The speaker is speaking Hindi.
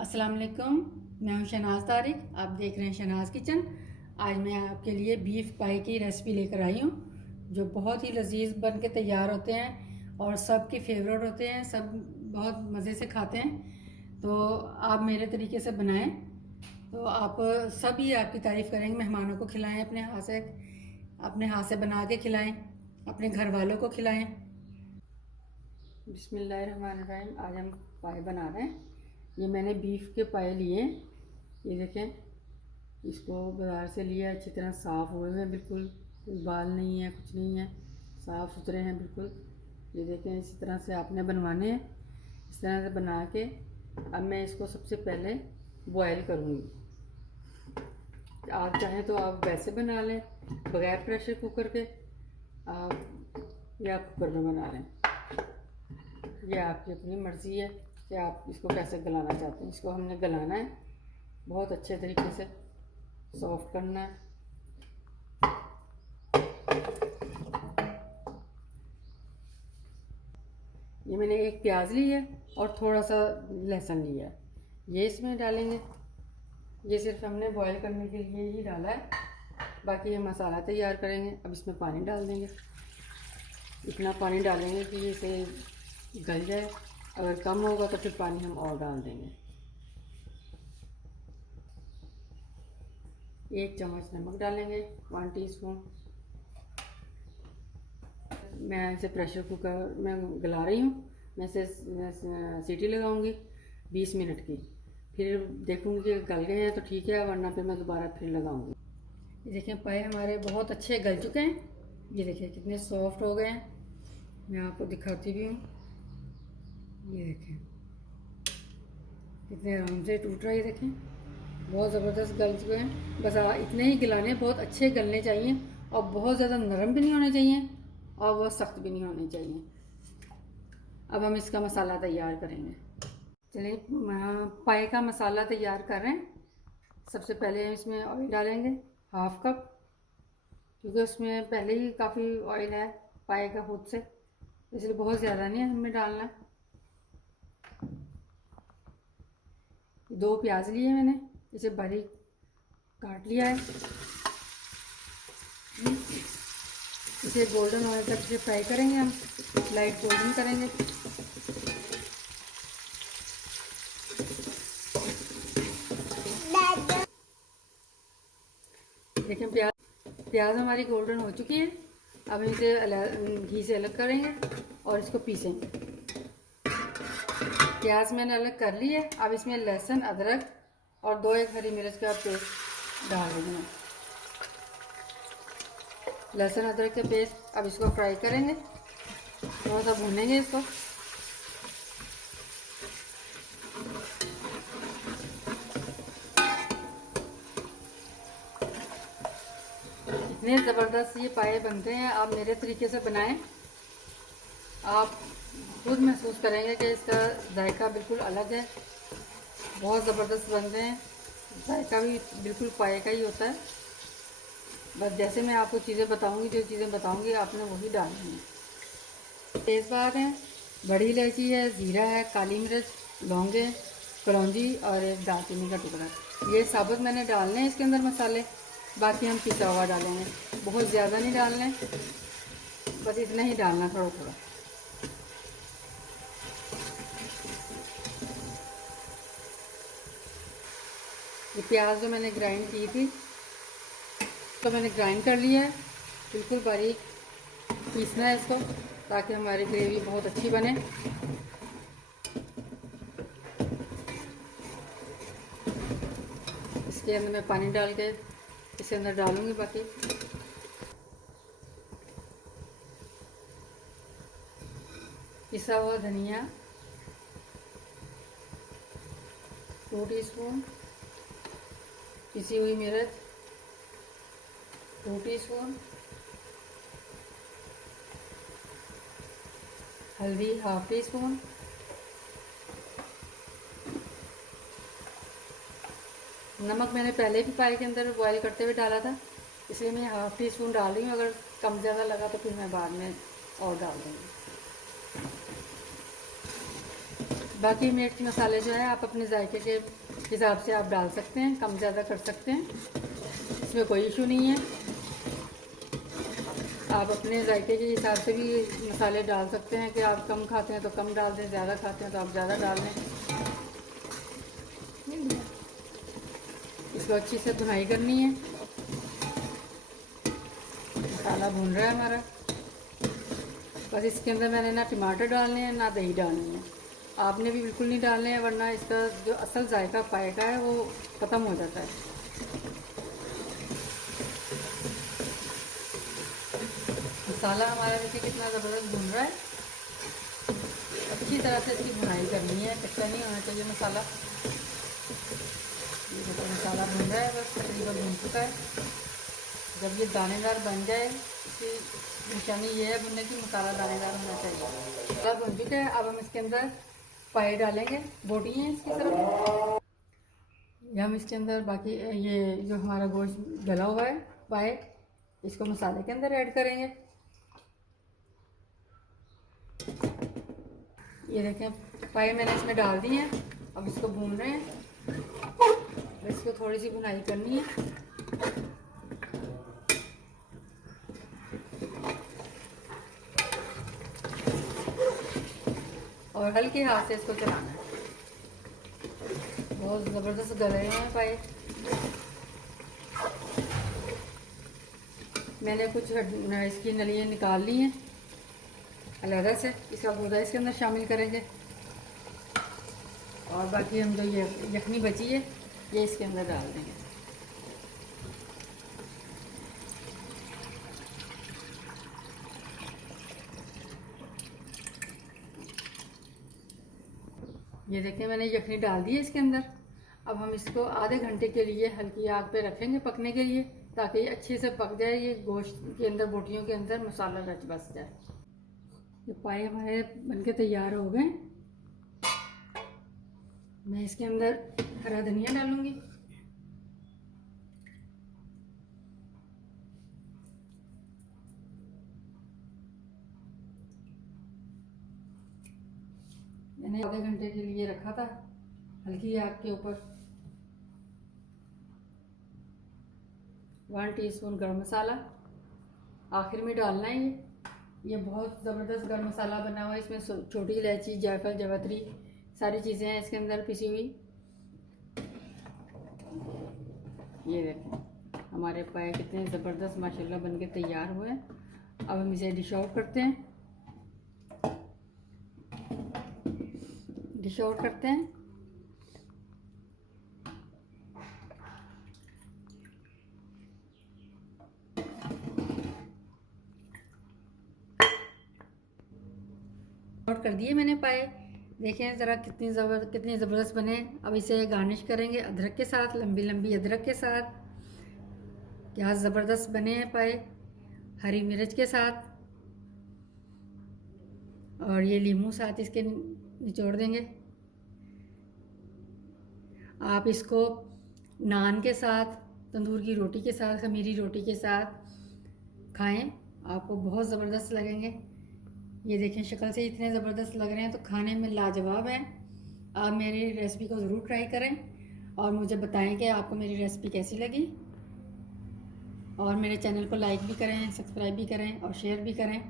अस्सलाम वालेकुम। मैं हूं शहनाज तारिक, आप देख रहे हैं शहनाज किचन। आज मैं आपके लिए बीफ पाई की रेसिपी लेकर आई हूं, जो बहुत ही लजीज बन के तैयार होते हैं और सबके फेवरेट होते हैं। सब बहुत मज़े से खाते हैं। तो आप मेरे तरीके से बनाएं तो आप सभी आपकी तारीफ़ करेंगे। मेहमानों को खिलाएं, अपने हाथ से बना के खिलाएं, अपने घर वालों को खिलाएं। बिस्मिल्लाहिर्रहमानिर्रहीम। आज हम पाए बना रहे हैं। ये मैंने बीफ के पाए लिए, ये देखें। इसको बाज़ार से लिया, अच्छी तरह साफ़ हुए हैं, बिल्कुल कोई बाल नहीं है, कुछ नहीं है, साफ़ सुथरे हैं बिल्कुल। ये देखें, इसी तरह से आपने बनवाने हैं। इस तरह से बना के अब मैं इसको सबसे पहले बॉयल करूँगी। आप चाहें तो आप वैसे बना लें बग़ैर प्रेशर कुकर के, या कुकर में बना लें। ये आपकी अपनी मर्ज़ी है कि आप इसको कैसे गलाना चाहते हैं। इसको हमने गलाना है, बहुत अच्छे तरीके से सॉफ्ट करना है। ये मैंने एक प्याज ली है और थोड़ा सा लहसुन लिया है, ये इसमें डालेंगे। ये सिर्फ हमने बॉईल करने के लिए ही डाला है, बाकी ये मसाला तैयार करेंगे। अब इसमें पानी डाल देंगे, इतना पानी डालेंगे कि इसे गल जाए। अगर कम होगा तो फिर पानी हम और डाल देंगे। 1 चम्मच नमक डालेंगे, 1 टीस्पून। मैं इसे प्रेशर कुकर में गला रही हूँ। मैं इसे सीटी लगाऊंगी 20 मिनट की, फिर देखूंगी कि गल गए हैं तो ठीक है, वरना फिर मैं दोबारा फिर लगाऊंगी। ये देखें, पाए हमारे बहुत अच्छे गल चुके हैं। ये देखिए कितने सॉफ्ट हो गए हैं। मैं आपको दिखाती भी हूँ। ये देखें कितने आराम से टूट रहा है। ये देखें बहुत ज़बरदस्त गल चुके हैं। बस इतने ही गलाने, बहुत अच्छे गलने चाहिए और बहुत ज़्यादा नरम भी नहीं होने चाहिए और बहुत सख्त भी नहीं होने चाहिए। अब हम इसका मसाला तैयार करेंगे। चलिए, पाए का मसाला तैयार कर रहे हैं। सबसे पहले हम इसमें ऑयल डालेंगे, 1/2 कप, क्योंकि उसमें पहले ही काफ़ी ऑयल है पाए का खुद से, इसलिए बहुत ज़्यादा नहीं है हमें डालना। 2 प्याज लिए मैंने, इसे बारीक काट लिया है। इसे गोल्डन ऑयल तक से फ्राई करेंगे, हम लाइट गोल्डन करेंगे। देखें, प्याज हमारी गोल्डन हो चुकी है। अब इसे घी से अलग करेंगे और इसको पीसेंगे। प्याज मैंने अलग कर ली है। अब इसमें लहसुन, अदरक और 2 हरी मिर्च का पेस्ट डाल देंगे। लहसुन अदरक का पेस्ट, अब इसको फ्राई करेंगे, थोड़ा सा भूनेंगे इसको। इतने ज़बरदस्त ये पाए बनते हैं, आप मेरे तरीके से बनाएं। आप खुद महसूस करेंगे कि इसका जायका बिल्कुल अलग है, बहुत ज़बरदस्त बनते हैं। जायका भी बिल्कुल पाए का ही होता है। बस जैसे मैं आपको चीज़ें बताऊंगी, जो चीज़ें बताऊंगी आपने वही डालनी है। तेज़पात है, बड़ी इलायची है, ज़ीरा है, काली मिर्च, लौंगे, कलौंजी और एक दालचीनी का टुकड़ा। ये साबुत मैंने डालने हैं इसके अंदर मसाले, बाकी हम पिसा हुआ डालेंगे। बहुत ज़्यादा नहीं डालने, बस इतना ही डालना, थोड़ा थोड़ा। ये प्याज जो मैंने ग्राइंड की थी तो मैंने ग्राइंड कर लिया है, बिल्कुल बारीक पीसना है इसको, ताकि हमारी ग्रेवी बहुत अच्छी बने। इसके अंदर मैं पानी डाल के इसके अंदर डालूंगी। बाकी पिसा हुआ धनिया 2 टीस्पून, पिसी हुई मिर्च 2 टीस्पून, हल्दी 1/2 टीस्पून, नमक मैंने पहले भी पाए के अंदर बॉईल करते हुए डाला था, इसलिए मैं 1/2 टीस्पून डाल रही हूँ। अगर कम ज़्यादा लगा तो फिर मैं बाद में और डाल दूँगी। बाकी मिर्च मसाले जो है आप अपने जायके के हिसाब से आप डाल सकते हैं, कम ज़्यादा कर सकते हैं, इसमें कोई इशू नहीं है। आप अपने जायके के हिसाब से भी मसाले डाल सकते हैं कि आप कम खाते हैं तो कम डाल दें, ज़्यादा खाते हैं तो आप ज़्यादा डाल दें। इसको अच्छी से भुनाई करनी है। मसाला भून रहा है हमारा। बस इसके अंदर मैंने ना टमाटर डालने हैं ना दही डालनी है। आपने भी बिल्कुल नहीं डालने हैं, वरना इसका जो असल जायका पाए का है वो ख़त्म हो जाता है। मसाला हमारा देखिए कितना ज़बरदस्त भून रहा है। अच्छी तरह से इसकी भुनाई करनी है, कच्चा नहीं होना चाहिए मसाला। ये देखो मसाला भून रहा है, बस तकरीबन भून चुका है। जब ये दानेदार बन जाए, इसकी निशानी ये है भुनने की, मसाला दानेदार होना चाहिए। मसाला भुन चुका है। अब हम इसके अंदर पाए डालेंगे, बोटी हैं इसकी तरफ। ये हम इसके अंदर बाकी ये जो हमारा गोश्त गला हुआ है पाए, इसको मसाले के अंदर ऐड करेंगे। ये देखें पाए मैंने इसमें डाल दी हैं। अब इसको भून रहे हैं। इसको थोड़ी सी भुनाई करनी है। और हल्के हाथ से इसको चलाना है। बहुत ज़बरदस्त गले हैं पाए। मैंने कुछ इसकी नलियाँ निकाल ली हैं अलग से। इसका गूदा इसके अंदर शामिल करेंगे और बाकी हम जो ये यखनी बची है ये इसके अंदर डाल देंगे। ये देखें मैंने यखनी डाल दी है इसके अंदर। अब हम इसको आधे घंटे के लिए हल्की आग पे रखेंगे पकने के लिए, ताकि ये अच्छे से पक जाए। ये गोश्त के अंदर, बोटियों के अंदर मसाला रच बस जाए। ये पाए हमारे बनके तैयार हो गए। मैं इसके अंदर हरा धनिया डालूंगी। मैंने आधे घंटे के लिए रखा था हल्की आग के ऊपर। 1 टीस्पून गरम मसाला आखिर में डालना है। ये बहुत ज़बरदस्त गरम मसाला बना हुआ है। इसमें छोटी इलायची, जायफल, जावित्री सारी चीज़ें हैं इसके अंदर पिसी हुई। ये देखें हमारे पाए कितने ज़बरदस्त माशाल्लाह बनके तैयार हुए हैं। अब हम इसे डिश आउट करते हैं। डिश आउट करते हैं। आउट कर दिए मैंने पाए। देखें ज़रा कितनी ज़बरदस्त बने। अब इसे गार्निश करेंगे अदरक के साथ, लंबी लंबी अदरक के साथ। क्या ज़बरदस्त बने हैं पाए, हरी मिर्च के साथ। और ये लीमू साथ इसके निचोड़ देंगे। आप इसको नान के साथ, तंदूर की रोटी के साथ, खमीरी रोटी के साथ खाएं, आपको बहुत ज़बरदस्त लगेंगे। ये देखें शक्ल से इतने ज़बरदस्त लग रहे हैं तो खाने में लाजवाब हैं। आप मेरी रेसिपी को ज़रूर ट्राई करें और मुझे बताएं कि आपको मेरी रेसिपी कैसी लगी। और मेरे चैनल को लाइक भी करें, सब्सक्राइब भी करें और शेयर भी करें।